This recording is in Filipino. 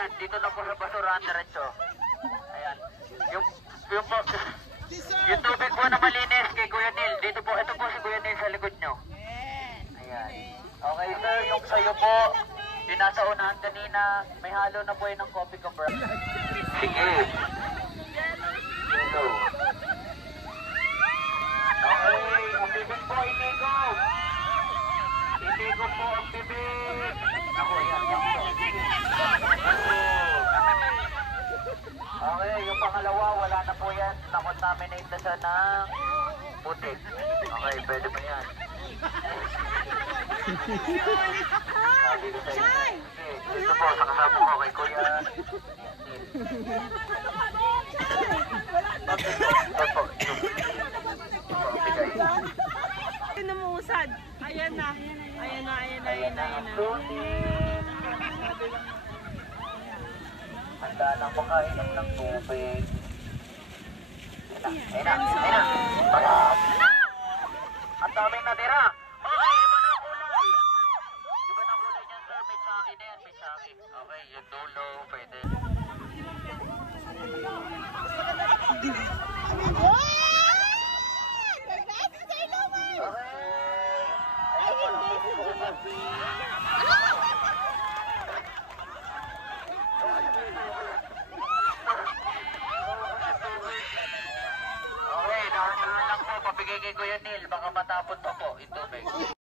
yan. Dito na po sa basurahan diretso. Ayan. Yung po, yung tubig po na malinis kay Kuya Neil. Dito po, ito po si Kuya Neil sa likod nyo. Ayan. Okay sir, yung sayo po, yung nasa unahan kanina, may halo na po yun ng coffee ka, bro. Sige. Hello. Okay, ang bibig po, inigo. Inigo po ang bibig. Ako, yan. Okay, yung pangalawa, wala na po yan. Nakontaminate na siya ng putik. Okay, pwede ba yan? Sabi ko sa inyo. Okay, dito po, sa kasama ko kay Kuya Neil. Opo, Namusad. Ayan na. Ayan na. Handa lang makainom ng tubig. Ayun na. Parang! Ang daming natira. Okay, iba na kulay. Iba na kulay niyan, sir. May tsaki na yan, may tsaki. Okay, yung dulo, pwede. Okay, dahan lang po. Pabigay kay Kuya Neil. Baka matapon pa po. Ito,